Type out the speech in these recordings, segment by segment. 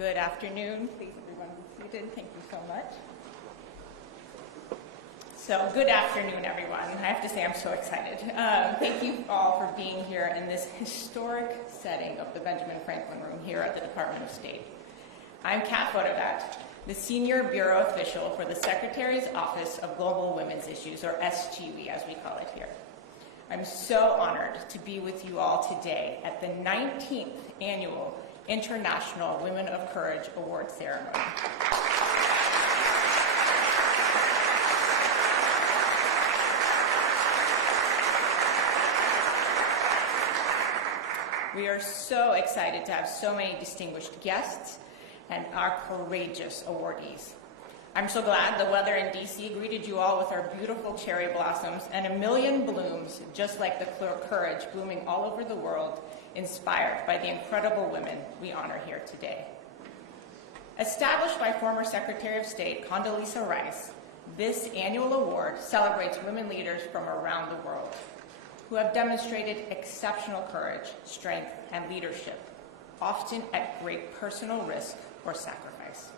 Good afternoon. Please, everyone be seated. Thank you so much. So, good afternoon, everyone. I have to say I'm so excited. Thank you all for being here in this historic setting of the Benjamin Franklin Room here at the Department of State. I'm Kat Fotovat, the Senior Bureau Official for the Secretary's Office of Global Women's Issues, or SGW as we call it here. I'm so honored to be with you all today at the 19th Annual International Women of Courage Award Ceremony. We are so excited to have so many distinguished guests and our courageous awardees. I'm so glad the weather in DC greeted you all with our beautiful cherry blossoms and a million blooms, just like the courage blooming all over the world, inspired by the incredible women we honor here today. Established by former Secretary of State Condoleezza Rice, this annual award celebrates women leaders from around the world who have demonstrated exceptional courage, strength, and leadership, often at great personal risk or sacrifice.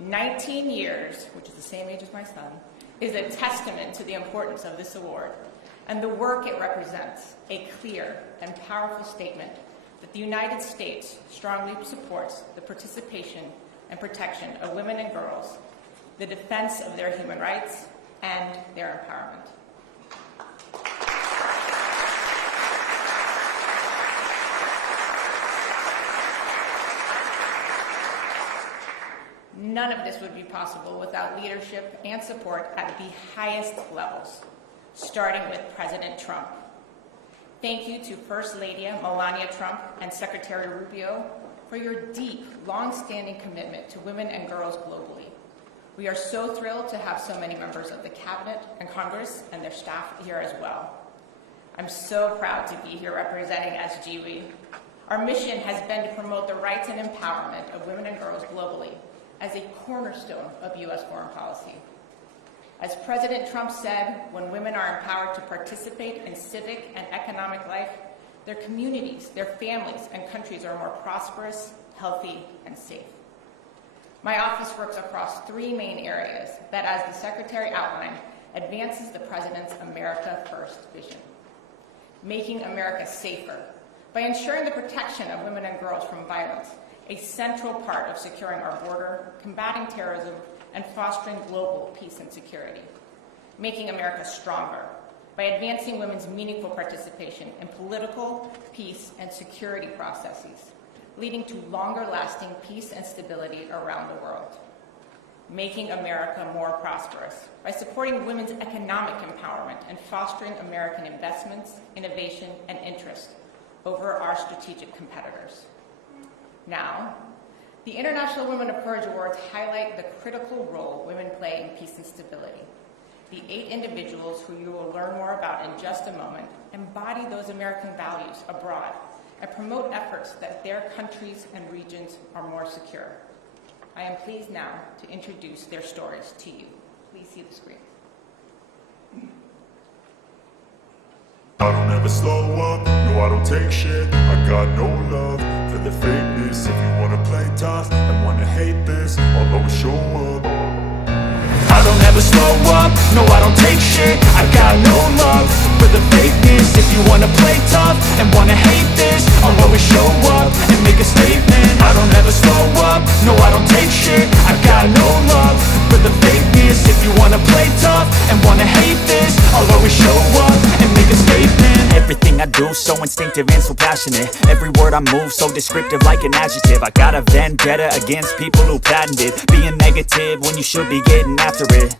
19 years, which is the same age as my son, is a testament to the importance of this award and the work it represents, a clear and powerful statement that the United States strongly supports the participation and protection of women and girls, the defense of their human rights, and their empowerment. None of this would be possible without leadership and support at the highest levels, starting with President Trump. Thank you to First Lady Melania Trump and Secretary Rubio for your deep, long-standing commitment to women and girls globally. We are so thrilled to have so many members of the Cabinet and Congress and their staff here as well. I'm so proud to be here representing SGW. Our mission has been to promote the rights and empowerment of women and girls globally as a cornerstone of U.S. foreign policy. As President Trump said, when women are empowered to participate in civic and economic life, their communities, their families, and countries are more prosperous, healthy, and safe. My office works across three main areas that, as the Secretary outlined, advances the President's America First vision. Making America safer by ensuring the protection of women and girls from violence, a central part of securing our border, combating terrorism, and fostering global peace and security. Making America stronger by advancing women's meaningful participation in political, peace, and security processes, leading to longer-lasting peace and stability around the world. Making America more prosperous by supporting women's economic empowerment and fostering American investments, innovation, and interest over our strategic competitors. Now, the International Women of Courage Awards highlight the critical role women play in peace and stability. The 8 individuals who you will learn more about in just a moment embody those American values abroad and promote efforts that their countries and regions are more secure. I am pleased now to introduce their stories to you. Please see the screen. I don't ever slow up, no I don't take shit. I got no love for the fakeness. If you wanna play tough and wanna hate this, I'll always show up. I don't ever slow up, no I don't take shit. I got no love for the fakeness. If you wanna play tough and wanna hate this, I'll always show up and make a statement. I don't ever slow up, no I don't take shit. I got no love for the fakeness. If you wanna play tough and wanna hate this, I'll always show up and make a statement. Everything I do so instinctive and so passionate. Every word I move so descriptive like an adjective. I got a vendetta against people who patented being negative when you should be getting after it.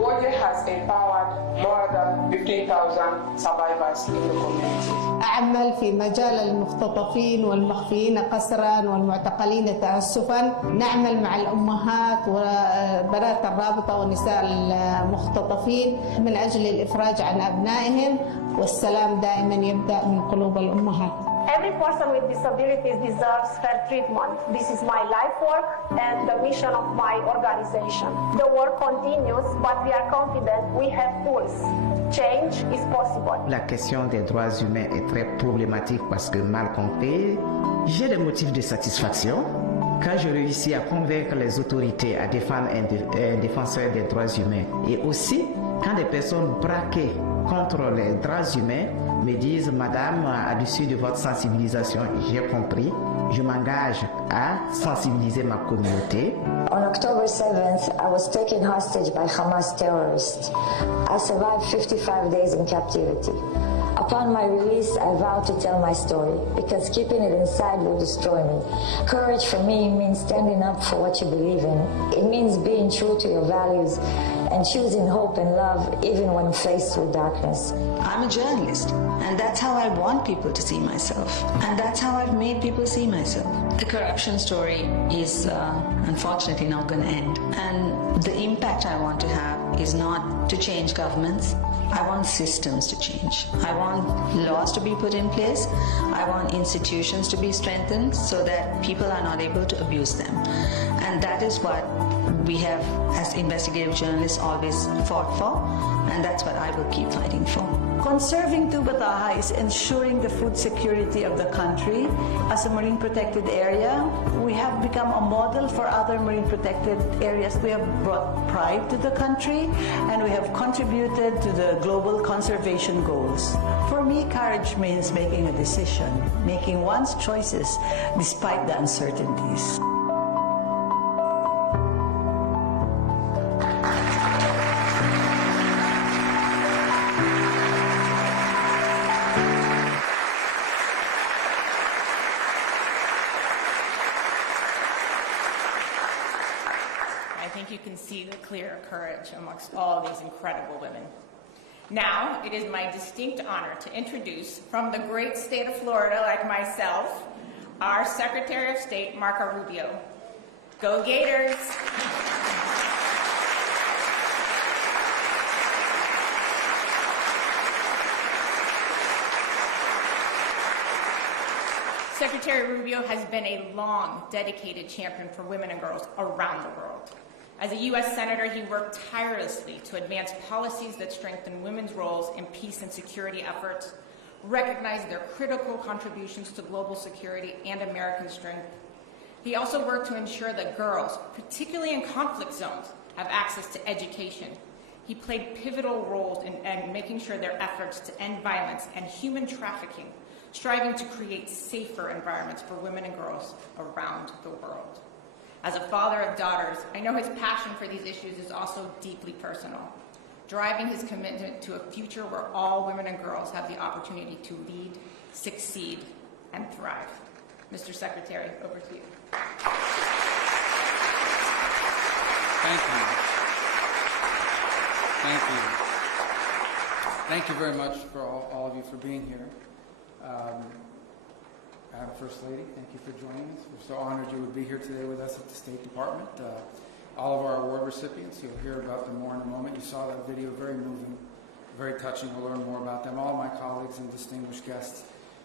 Waje has empowered more than 15,000 survivors in the community. أعمل في مجال المختطفين والمخفيين قسرا والمعتقلين تأسفا. نعمل مع الأمهات وبنات الرابطة ونساء المختطفين من أجل الإفراج عن أبنائهم، والسلام دائما يبدأ من قلوب الأمهات. Every person with disabilities deserves fair treatment. This is my life work and the mission of my organization. The work continues, but we are confident we have tools. Change is possible. La question des droits humains est très problématique parce que mal compris, j'ai des motifs de satisfaction quand je réussis à convaincre les autorités à défendre un défenseur des droits humains. Et aussi, quand des personnes braquées contre les droits humains me disent « Madame, à l'issue de votre sensibilisation, j'ai compris, je m'engage à sensibiliser ma communauté. » On October 7th, I was taken hostage by Hamas terrorists. I survived 55 days in captivity. Upon my release, I vowed to tell my story, because keeping it inside will destroy me. Courage for me means standing up for what you believe in. It means being true to your values and choosing hope and love even when faced with darkness. I'm a journalist, and that's how I want people to see myself. And that's how I've made people see myself. The corruption story is unfortunately not going to end. And the impact I want to have is not to change governments. I want systems to change. I want laws to be put in place. I want institutions to be strengthened so that people are not able to abuse them. And that is what we have, as investigative journalists, always fought for, and that's what I will keep fighting for. Conserving Tubataha is ensuring the food security of the country. As a marine protected area, we have become a model for other marine protected areas. We have brought pride to the country, and we have contributed to the global conservation goals. For me, courage means making a decision, making one's choices despite the uncertainties. I think you can see the clear courage amongst all these incredible women. Now, it is my distinct honor to introduce, from the great state of Florida, like myself, our Secretary of State, Marco Rubio. Go Gators! Secretary Rubio has been a long, dedicated champion for women and girls around the world. As a U.S. Senator, he worked tirelessly to advance policies that strengthen women's roles in peace and security efforts, recognize their critical contributions to global security and American strength. He also worked to ensure that girls, particularly in conflict zones, have access to education. He played pivotal roles in making sure their efforts to end violence and human trafficking, striving to create safer environments for women and girls around the world. As a father of daughters, I know his passion for these issues is also deeply personal, driving his commitment to a future where all women and girls have the opportunity to lead, succeed, and thrive. Mr. Secretary, over to you. Thank you. Thank you. Thank you very much for all of you for being here. Madam First Lady, thank you for joining us. We're so honored you would be here today with us at the State Department. All of our award recipients, you'll hear about them more in a moment. You saw that video, very moving, very touching. We'll learn more about them. All of my colleagues and distinguished guests.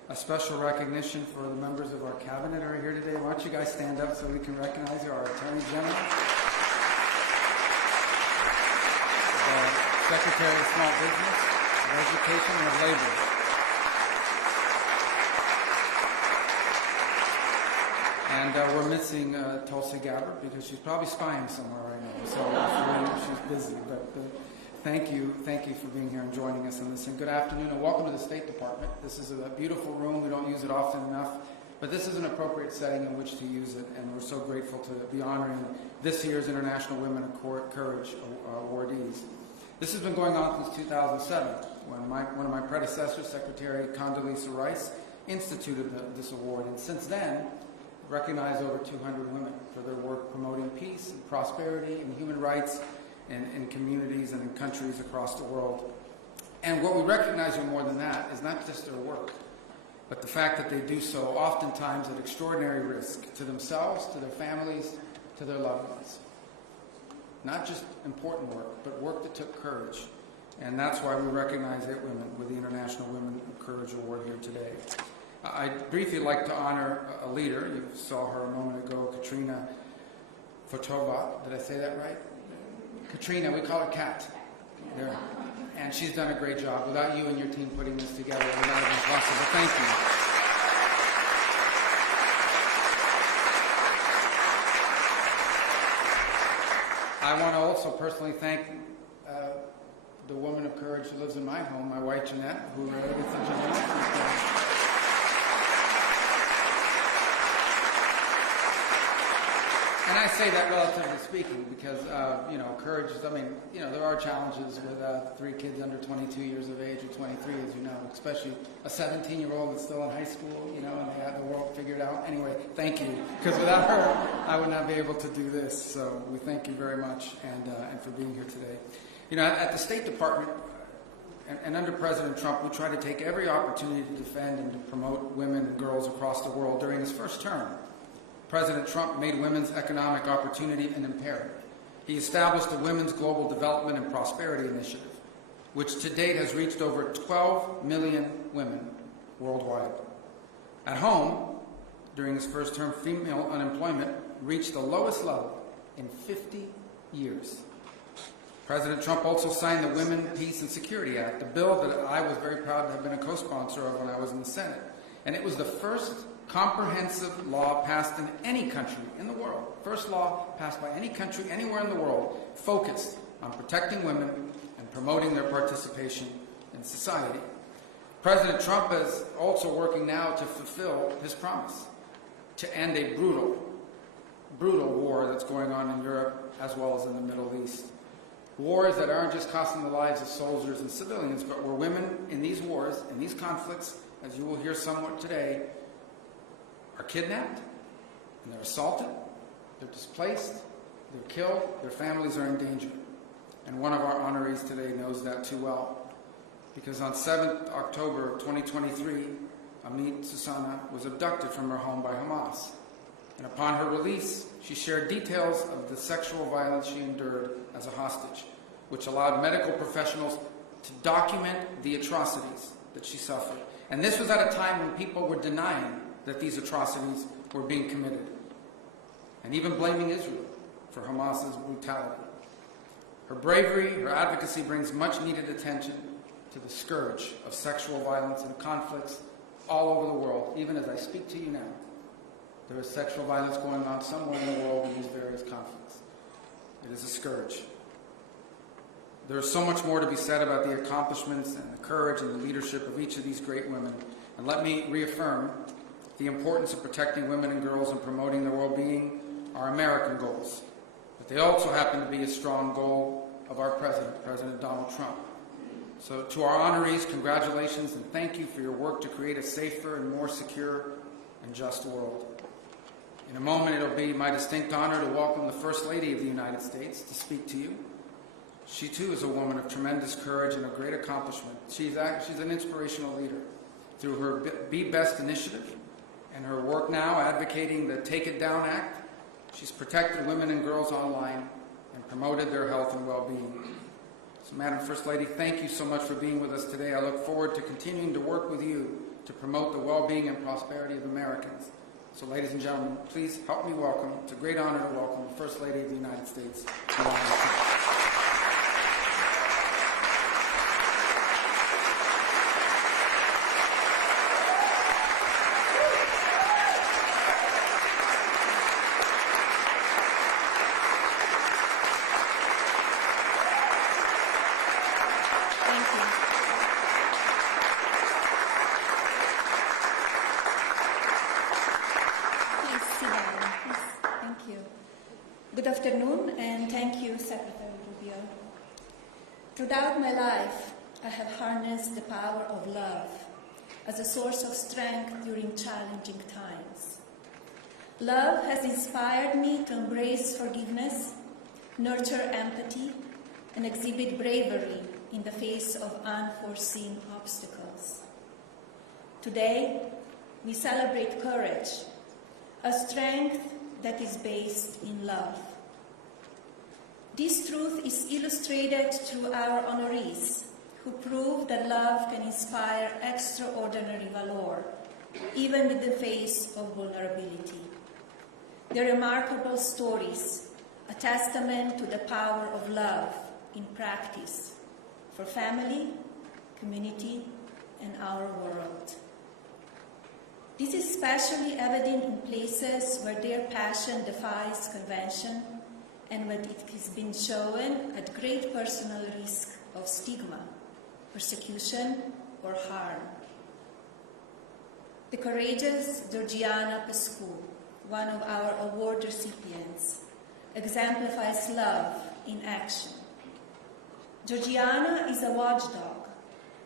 A special recognition for the members of our cabinet are here today. Why don't you guys stand up so we can recognize you, our Attorney General, the Secretary of Small Business, of Education, and of Labor. And we're missing Tulsi Gabbard because she's probably spying somewhere right now. So she's busy. But thank you for being here and joining us in this. And good afternoon and welcome to the State Department. This is a beautiful room. We don't use it often enough. But this is an appropriate setting in which to use it. And we're so grateful to be honoring this year's International Women of Courage awardees. This has been going on since 2007 when one of my predecessors, Secretary Condoleezza Rice, instituted this award. And since then, recognized over 200 women for their work promoting peace and prosperity and human rights in communities and in countries across the world. And what we recognize more than that is not just their work, but the fact that they do so oftentimes at extraordinary risk to themselves, to their families, to their loved ones. Not just important work, but work that took courage. And that's why we recognize 8 women with the International Women of Courage Award here today. I'd briefly like to honor a leader. You saw her a moment ago, Katrina Fotova. Did I say that right? Katrina, we call her Kat. There. And she's done a great job. Without you and your team putting this together, it would not have been possible. Thank you. I want to also personally thank the woman of courage who lives in my home, my wife Jeanette, who is And I say that relatively speaking because, courage is, there are challenges with 3 kids under 22 years of age or 23, as you know, especially a 17-year-old that's still in high school, and they have the world figured out. Anyway, thank you, because without her, I would not be able to do this. So we thank you very much and for being here today. At the State Department and under President Trump, we try to take every opportunity to defend and to promote women and girls across the world. During his first term, President Trump made women's economic opportunity an imperative. He established the Women's Global Development and Prosperity Initiative, which to date has reached over 12 million women worldwide. At home, during his first term, female unemployment reached the lowest level in 50 years. President Trump also signed the Women, Peace, and Security Act, a bill that I was very proud to have been a co-sponsor of when I was in the Senate. And it was the first comprehensive law passed in any country in the world, first law passed by any country anywhere in the world, focused on protecting women and promoting their participation in society. President Trump is also working now to fulfill his promise to end a brutal war that's going on in Europe as well as in the Middle East. Wars that aren't just costing the lives of soldiers and civilians, but where women in these wars, in these conflicts, as you will hear somewhat today, are kidnapped, and they're assaulted, they're displaced, they're killed, their families are in danger. And one of our honorees today knows that too well, because on 7th October 2023, Amit Susana was abducted from her home by Hamas. And upon her release, she shared details of the sexual violence she endured as a hostage, which allowed medical professionals to document the atrocities that she suffered. And this was at a time when people were denying that these atrocities were being committed, and even blaming Israel for Hamas's brutality. Her bravery, her advocacy brings much needed attention to the scourge of sexual violence and conflicts all over the world. Even as I speak to you now, there is sexual violence going on somewhere in the world in these various conflicts. It is a scourge. There is so much more to be said about the accomplishments and the courage and the leadership of each of these great women. And let me reaffirm the importance of protecting women and girls and promoting their well-being are American goals. But they also happen to be a strong goal of our president, President Donald Trump. So to our honorees, congratulations and thank you for your work to create a safer and more secure and just world. In a moment, it'll be my distinct honor to welcome the First Lady of the United States to speak to you. She too is a woman of tremendous courage and a great accomplishment. She's an inspirational leader. Through her Be Best initiative and her work now advocating the Take It Down Act, she's protected women and girls online and promoted their health and well-being. So, Madam First Lady, thank you so much for being with us today. I look forward to continuing to work with you to promote the well-being and prosperity of Americans. So, ladies and gentlemen, please help me welcome, it's a great honor to welcome the First Lady of the United States, Melania. Good afternoon, and thank you, Secretary Rubio. Throughout my life, I have harnessed the power of love as a source of strength during challenging times. Love has inspired me to embrace forgiveness, nurture empathy, and exhibit bravery in the face of unforeseen obstacles. Today, we celebrate courage, a strength that is based in love. This truth is illustrated through our honorees, who prove that love can inspire extraordinary valor even in the face of vulnerability. Their remarkable stories, a testament to the power of love in practice for family, community, and our world. This is especially evident in places where their passion defies convention and when it has been shown at great personal risk of stigma, persecution, or harm. The courageous Georgiana Pescu, one of our award recipients, exemplifies love in action. Georgiana is a watchdog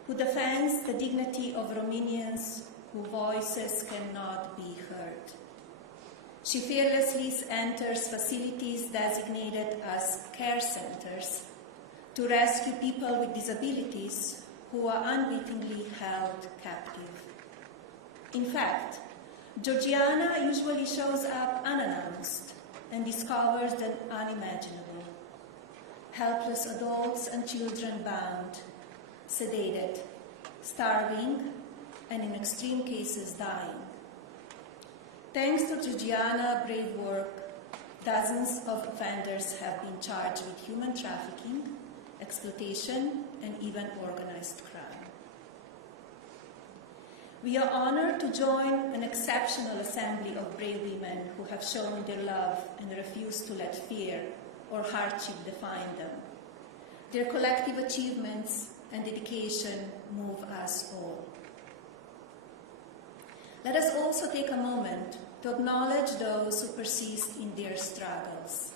who defends the dignity of Romanians whose voices cannot be heard. She fearlessly enters facilities designated as care centers to rescue people with disabilities who are unwittingly held captive. In fact, Georgiana usually shows up unannounced and discovers the unimaginable. Helpless adults and children bound, sedated, starving, and in extreme cases dying. Thanks to Georgiana's brave work, dozens of offenders have been charged with human trafficking, exploitation, and even organized crime. We are honored to join an exceptional assembly of brave women who have shown their love and refuse to let fear or hardship define them. Their collective achievements and dedication move us all. Let us also take a moment to acknowledge those who persist in their struggles.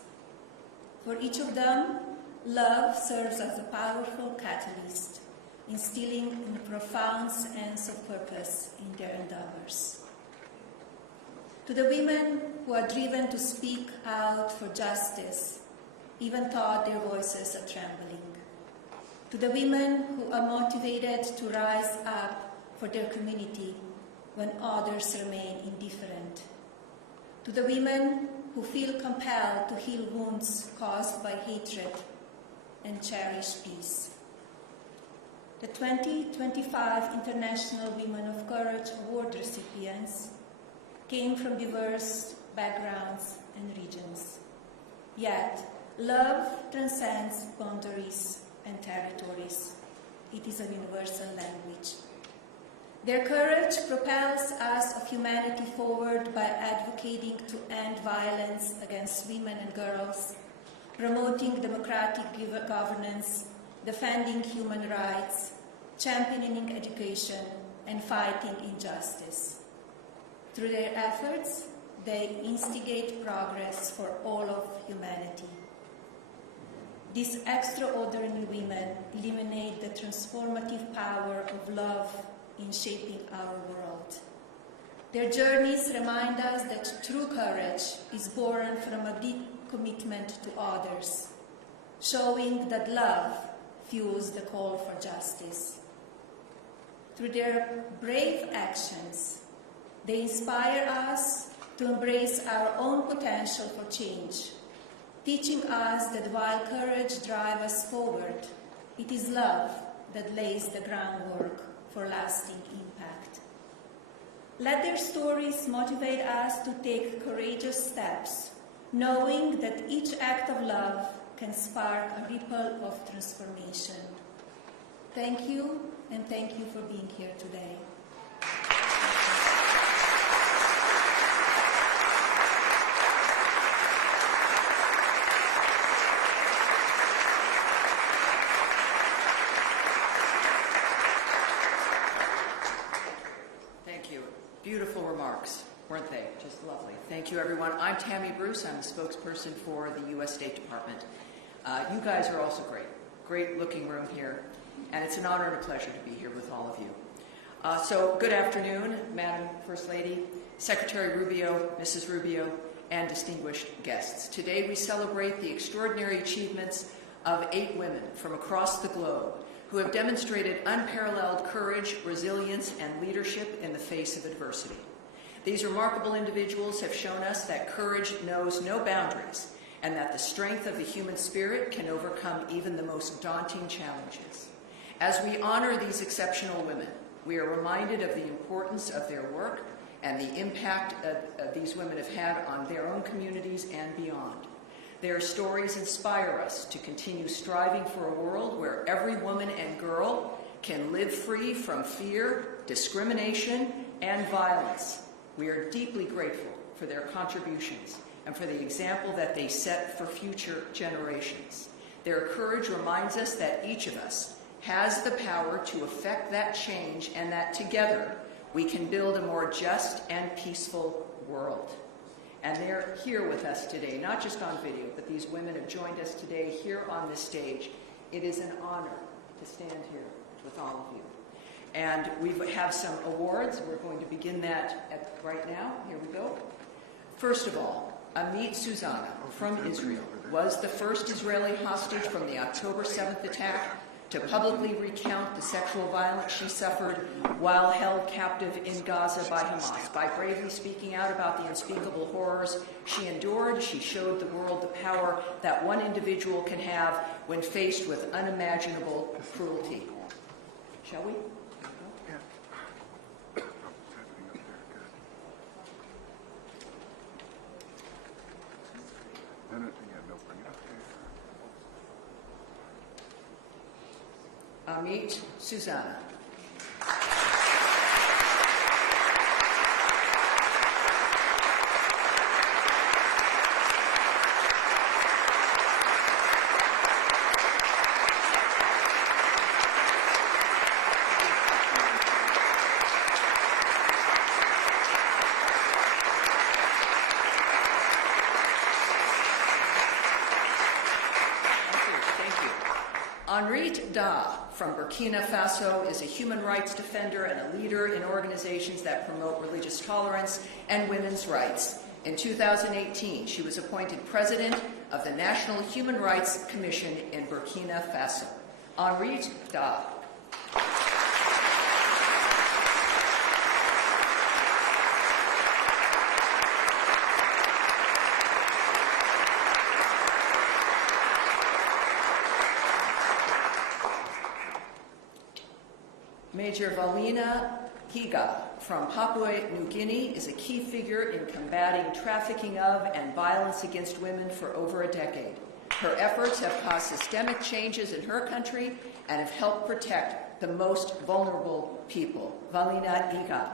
For each of them, love serves as a powerful catalyst, instilling a profound sense of purpose in their endeavors. To the women who are driven to speak out for justice, even though their voices are trembling. To the women who are motivated to rise up for their community when others remain indifferent. To the women who feel compelled to heal wounds caused by hatred and cherish peace. The 2025 International Women of Courage Award recipients came from diverse backgrounds and regions. Yet, love transcends boundaries and territories. It is a universal language. Their courage propels us of humanity forward by advocating to end violence against women and girls, promoting democratic governance, defending human rights, championing education, and fighting injustice. Through their efforts, they instigate progress for all of humanity. These extraordinary women illuminate the transformative power of love in shaping our world. Their journeys remind us that true courage is born from a deep commitment to others, showing that love fuels the call for justice. Through their brave actions, they inspire us to embrace our own potential for change, teaching us that while courage drives us forward, it is love that lays the groundwork for lasting impact. Let their stories motivate us to take courageous steps, knowing that each act of love can spark a ripple of transformation. Thank you, and thank you for being here today. Beautiful remarks, weren't they? Just lovely. Thank you, everyone. I'm Tammy Bruce. I'm the spokesperson for the U.S. State Department. You guys are also great. Great looking room here. And it's an honor and a pleasure to be here with all of you. So good afternoon, Madam First Lady, Secretary Rubio, Mrs. Rubio, and distinguished guests. Today we celebrate the extraordinary achievements of 8 women from across the globe who have demonstrated unparalleled courage, resilience, and leadership in the face of adversity. These remarkable individuals have shown us that courage knows no boundaries and that the strength of the human spirit can overcome even the most daunting challenges. As we honor these exceptional women, We are reminded of the importance of their work and the impact these women have had on their own communities and beyond. Their stories inspire us to continue striving for a world where every woman and girl can live free from fear, discrimination, and violence. We are deeply grateful for their contributions and for the example that they set for future generations. Their courage reminds us that each of us has the power to effect that change and that together we can build a more just and peaceful world. And they're here with us today, not just on video, but these women have joined us today here on this stage. It is an honor to stand here with all of you. And we have some awards. We're going to begin that right now. Here we go. First of all, Amit Susana from Israel was the first Israeli hostage from the October 7th attack to publicly recount the sexual violence she suffered while held captive in Gaza by Hamas. By bravely speaking out about the unspeakable horrors she endured, she showed the world the power that one individual can have when faced with unimaginable cruelty. Shall we? Amit Susana. Honoree from Burkina Faso is a human rights defender and a leader in organizations that promote religious tolerance and women's rights. In 2018, she was appointed president of the National Human Rights Commission in Burkina Faso. Honoree Da. Major Valina Higa from Papua New Guinea is a key figure in combating trafficking of and violence against women for over a decade. Her efforts have caused systemic changes in her country and have helped protect the most vulnerable people. Valina Higa.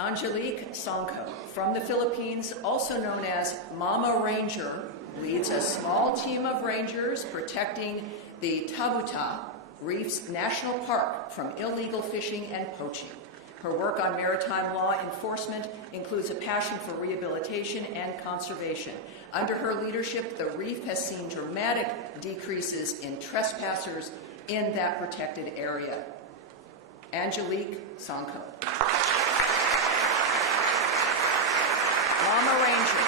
Angelique Songko from the Philippines, also known as Mama Ranger, leads a small team of rangers protecting the Tabuta Reefs National Park from illegal fishing and poaching. Her work on maritime law enforcement includes a passion for rehabilitation and conservation. Under her leadership, the reef has seen dramatic decreases in trespassers in that protected area. Angelique Songko. Mama Ranger.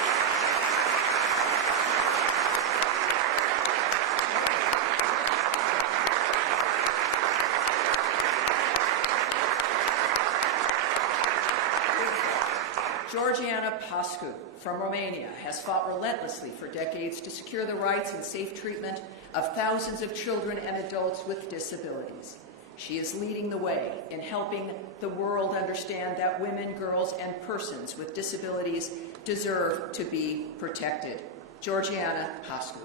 Georgiana Pascu from Romania has fought relentlessly for decades to secure the rights and safe treatment of thousands of children and adults with disabilities. She is leading the way in helping the world understand that women, girls, and persons with disabilities deserve to be protected. Georgiana Pascu.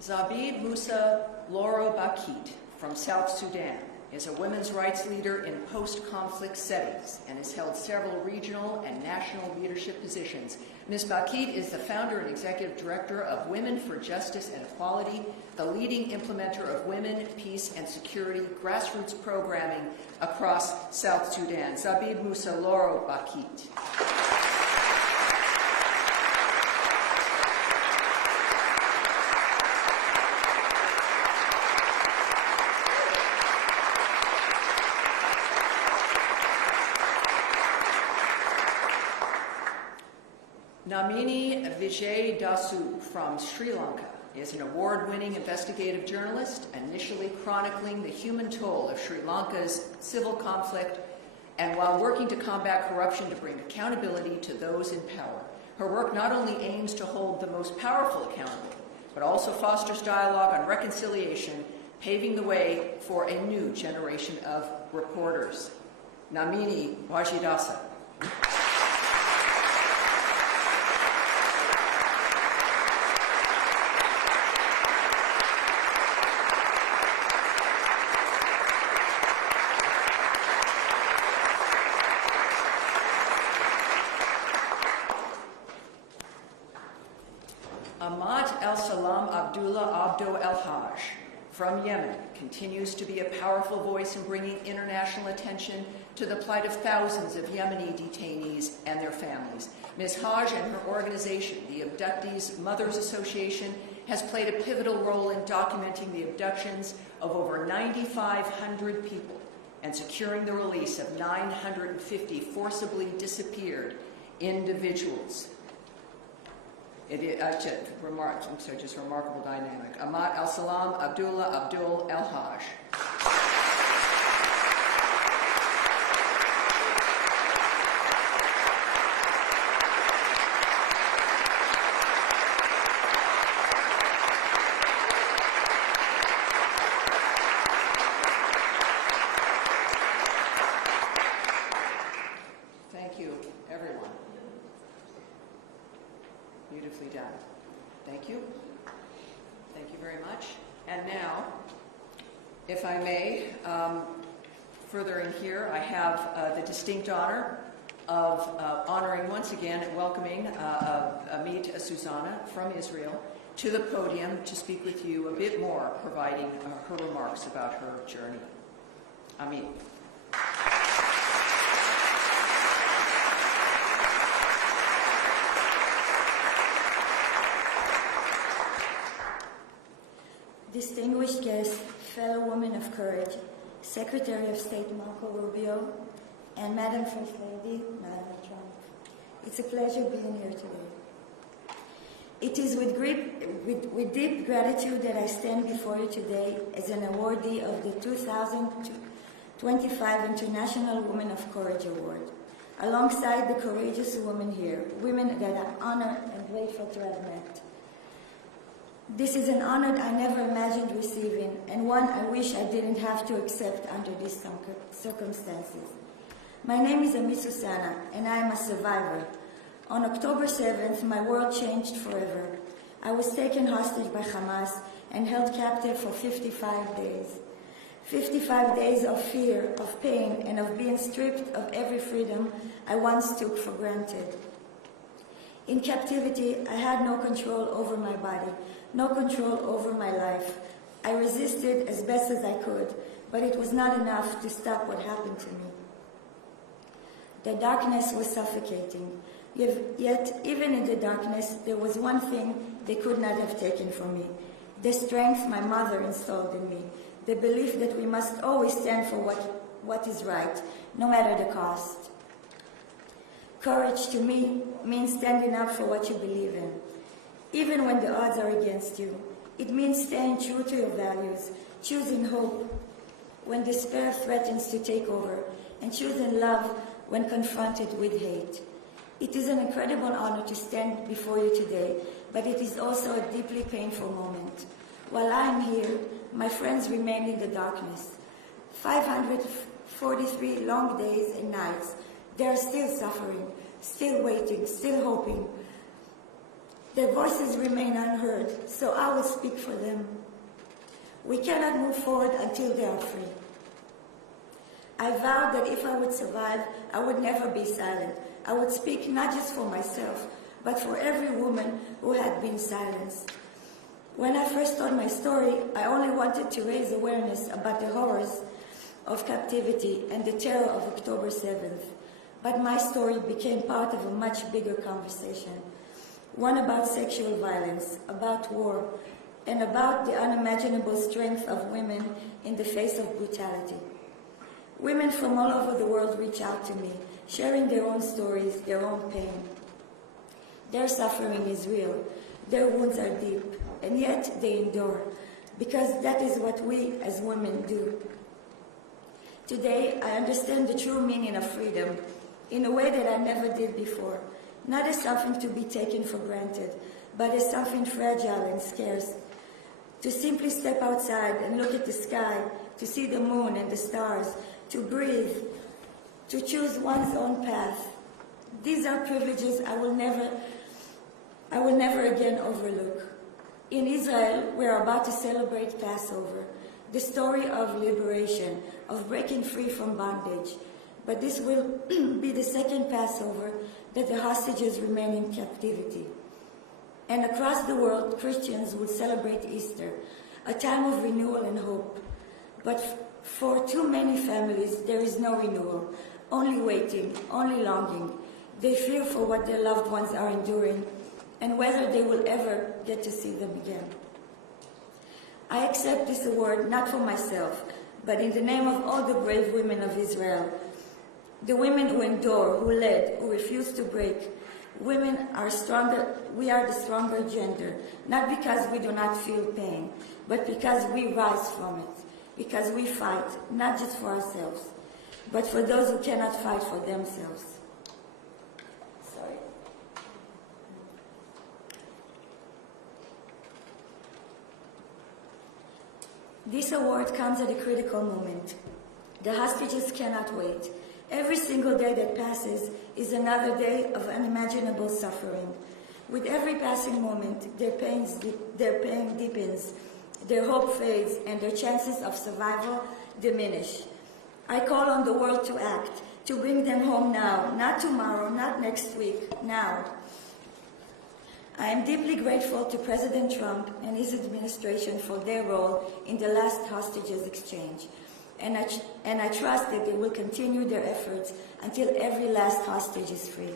Zabid Musa Loro Bakit from South Sudan is a women's rights leader in post-conflict settings and has held several regional and national leadership positions. Ms. Bakit is the founder and executive director of Women for Justice and Equality, the leading implementer of women, peace, and security grassroots programming across South Sudan. Zabid Musa Loro Bakit. Namini Vijay Dasu from Sri Lanka is an award-winning investigative journalist, initially chronicling the human toll of Sri Lanka's civil conflict, and while working to combat corruption to bring accountability to those in power. Her work not only aims to hold the most powerful accountable, but also fosters dialogue on reconciliation, paving the way for a new generation of reporters. Namini Vajidasa. Ahmad El-Salam Abdullah Abdo El-Haj from Yemen continues to be a powerful voice in bringing international attention to the plight of thousands of Yemeni detainees and their families. Ms. Haj and her organization, the Abductees Mothers Association, has played a pivotal role in documenting the abductions of over 9,500 people and securing the release of 950 forcibly disappeared individuals. It is just remarkable dynamic. Ahmad El-Salam Abdullah Abdul El-Haj. Thank you, everyone. Beautifully done. Thank you. Thank you very much. And now, if I may, further in here, I have the distinct honor of honoring once again and welcoming Amit Susana from Israel to the podium to speak with you a bit more, providing her remarks about her journey. Amit. Distinguished guests, fellow women of courage, Secretary of State Marco Rubio, and Madam First Lady, Melania Trump. It's a pleasure being here today. It is with deep gratitude that I stand before you today as an awardee of the 2025 International Women of Courage Award, alongside the courageous women here, women that I'm honored and grateful to have met. This is an honor I never imagined receiving, and one I wish I didn't have to accept under these circumstances. My name is Amit Susana, and I am a survivor. On October 7th, my world changed forever. I was taken hostage by Hamas and held captive for 55 days. 55 days of fear, of pain, and of being stripped of every freedom I once took for granted. In captivity, I had no control over my body, no control over my life. I resisted as best as I could, but it was not enough to stop what happened to me. The darkness was suffocating, yet even in the darkness, there was one thing they could not have taken from me: the strength my mother installed in me, the belief that we must always stand for what is right, no matter the cost. Courage to me means standing up for what you believe in, even when the odds are against you. It means staying true to your values, choosing hope when despair threatens to take over, and choosing love when confronted with hate. It is an incredible honor to stand before you today, but it is also a deeply painful moment. While I am here, my friends remain in the darkness. 543 long days and nights. They are still suffering, still waiting, still hoping. Their voices remain unheard, so I will speak for them. We cannot move forward until they are free. I vowed that if I would survive, I would never be silent. I would speak not just for myself, but for every woman who had been silenced. When I first told my story, I only wanted to raise awareness about the horrors of captivity and the terror of October 7th. But my story became part of a much bigger conversation, one about sexual violence, about war, and about the unimaginable strength of women in the face of brutality. Women from all over the world reach out to me, sharing their own stories, their own pain. Their suffering is real. Their wounds are deep, and yet they endure, because that is what we as women do. Today, I understand the true meaning of freedom in a way that I never did before, not as something to be taken for granted, but as something fragile and scarce. To simply step outside and look at the sky, to see the moon and the stars, to breathe, to choose one's own path. These are privileges I will never again overlook. In Israel, we are about to celebrate Passover, the story of liberation, of breaking free from bondage. But this will be the second Passover that the hostages remain in captivity. And across the world, Christians will celebrate Easter, a time of renewal and hope. But for too many families, there is no renewal, only waiting, only longing. They fear for what their loved ones are enduring and whether they will ever get to see them again. I accept this award not for myself, but in the name of all the brave women of Israel, the women who endure, who led, who refuse to break. Women are stronger, we are the stronger gender, not because we do not feel pain, but because we rise from it, because we fight, not just for ourselves, but for those who cannot fight for themselves. Sorry. This award comes at a critical moment. The hostages cannot wait. Every single day that passes is another day of unimaginable suffering. With every passing moment, their pain deepens, their hope fades, and their chances of survival diminish. I call on the world to act, to bring them home now, not tomorrow, not next week, now. I am deeply grateful to President Trump and his administration for their role in the last hostages exchange. And I trust that they will continue their efforts until every last hostage is free.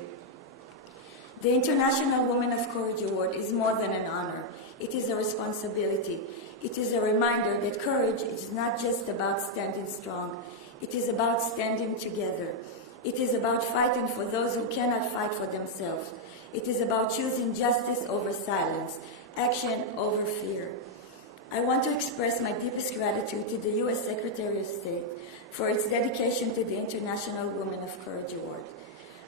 The International Woman of Courage Award is more than an honor. It is a responsibility. It is a reminder that courage is not just about standing strong. It is about standing together. It is about fighting for those who cannot fight for themselves. It is about choosing justice over silence, action over fear. I want to express my deepest gratitude to the U.S. Secretary of State for its dedication to the International Woman of Courage Award.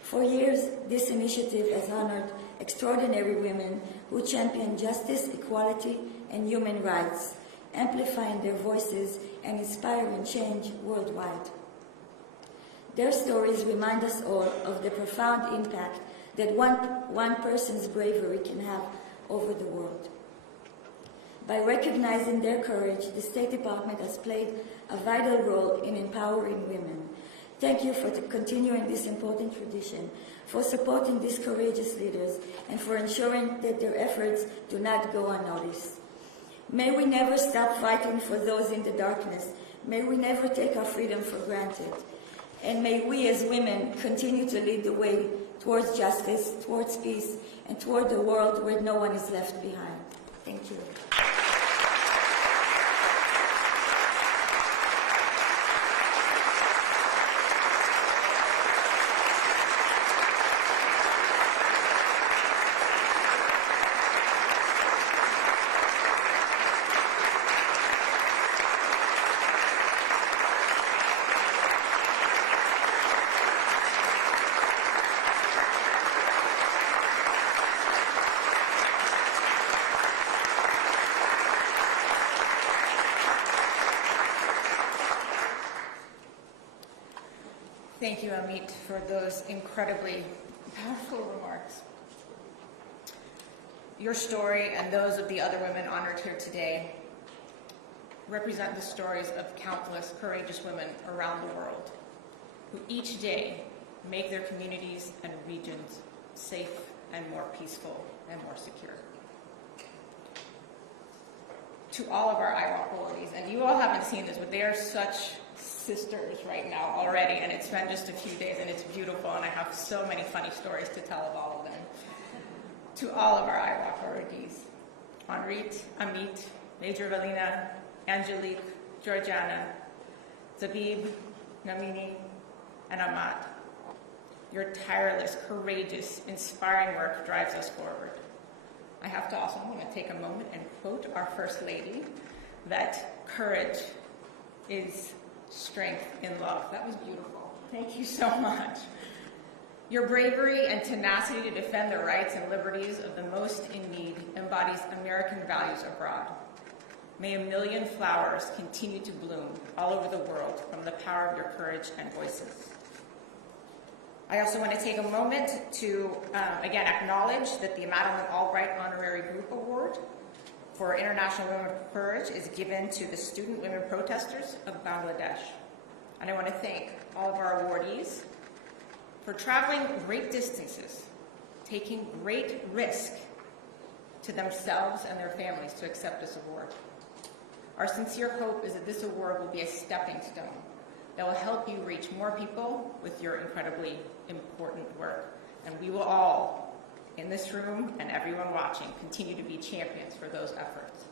For years, this initiative has honored extraordinary women who champion justice, equality, and human rights, amplifying their voices and inspiring change worldwide. Their stories remind us all of the profound impact that one person's bravery can have over the world. By recognizing their courage, the State Department has played a vital role in empowering women. Thank you for continuing this important tradition, for supporting these courageous leaders, and for ensuring that their efforts do not go unnoticed. May we never stop fighting for those in the darkness. May we never take our freedom for granted. And may we as women continue to lead the way towards justice, towards peace, and toward a world where no one is left behind. Thank you. Thank you, Amit, for those incredibly powerful remarks. Your story and those of the other women honored here today represent the stories of countless courageous women around the world who each day make their communities and regions safe and more peaceful and more secure. To all of our IWOC ladies, and you all haven't seen this, but they are such sisters right now already, and it's been just a few days, and it's beautiful, and I have so many funny stories to tell of all of them. To all of our IWOC Honorees, Honoree, Amit, Major Valina, Angelique, Georgiana, Zabib, Namini, and Ahmad. Your tireless, courageous, inspiring work drives us forward. I have to also, I'm going to take a moment and quote our First Lady, that courage is strength in love. That was beautiful. Thank you so much. Your bravery and tenacity to defend the rights and liberties of the most in need embodies American values abroad. May a million flowers continue to bloom all over the world from the power of your courage and voices. I also want to take a moment to, again, acknowledge that the Madeleine Albright Honorary Group Award for International Women of Courage is given to the student women protesters of Bangladesh. And I want to thank all of our awardees for traveling great distances, taking great risk to themselves and their families to accept this award. Our sincere hope is that this award will be a stepping stone that will help you reach more people with your incredibly important work. And we will all, in this room and everyone watching, continue to be champions for those efforts.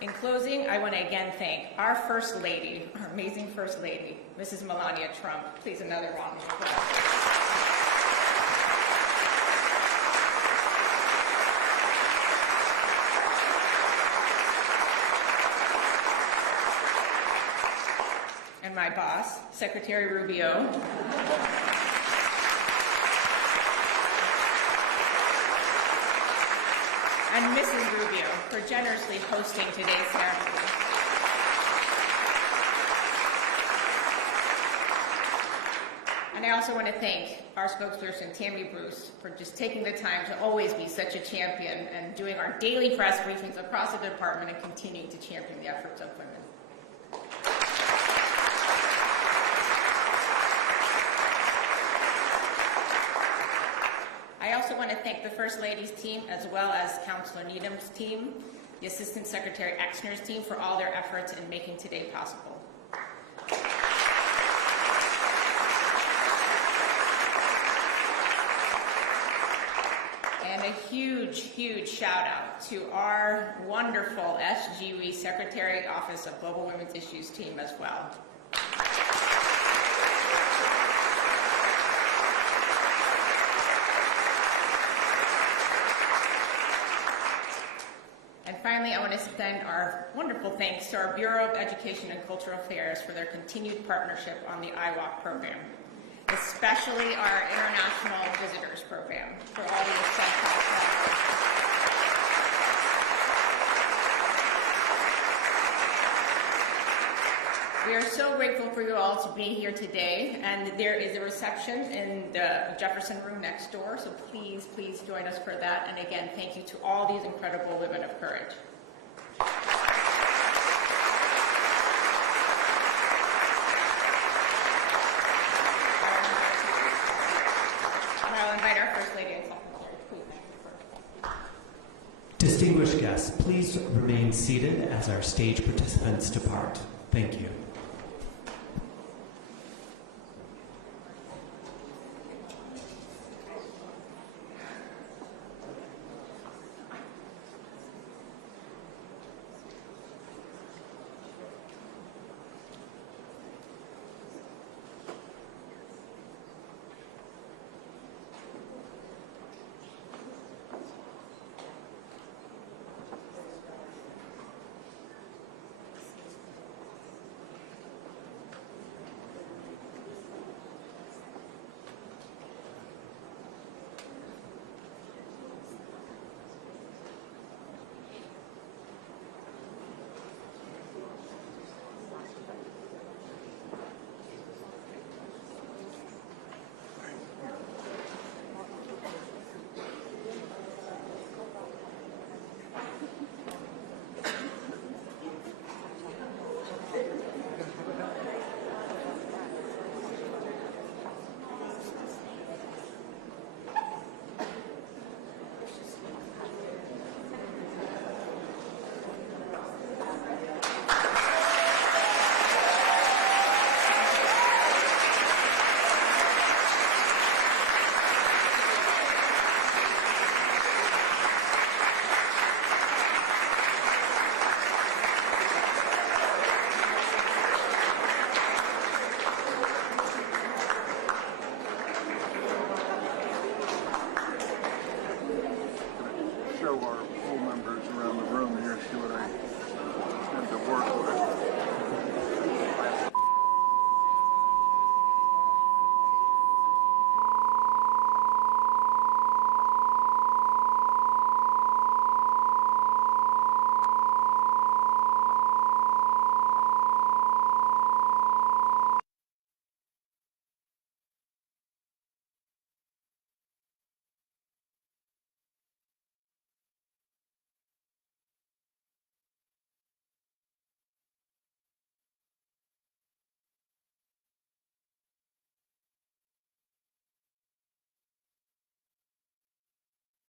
In closing, I want to again thank our First Lady, our amazing First Lady, Mrs. Melania Trump. Please, another round of applause. And my boss, Secretary Rubio. And Mrs. Rubio for generously hosting today's ceremony. And I also want to thank our spokesperson, Tammy Bruce, for just taking the time to always be such a champion and doing our daily press briefings across the department and continuing to champion the efforts of women. I also want to thank the First Lady's team as well as Councilor Needham's team, the Assistant Secretary Exner's team for all their efforts in making today possible. And a huge, huge shout out to our wonderful SGWE Secretary Office of Global Women's Issues team as well. And finally, I want to extend our wonderful thanks to our Bureau of Education and Cultural Affairs for their continued partnership on the IWalk program, especially our International Visitors Program for all the essential collaboration. We are so grateful for you all to be here today, and there is a reception in the Jefferson Room next door, so please, please join us for that. And again, thank you to all these incredible women of courage. And I'll invite our First Lady and Secretary. Please. Distinguished guests, please remain seated as our stage participants depart. Thank you.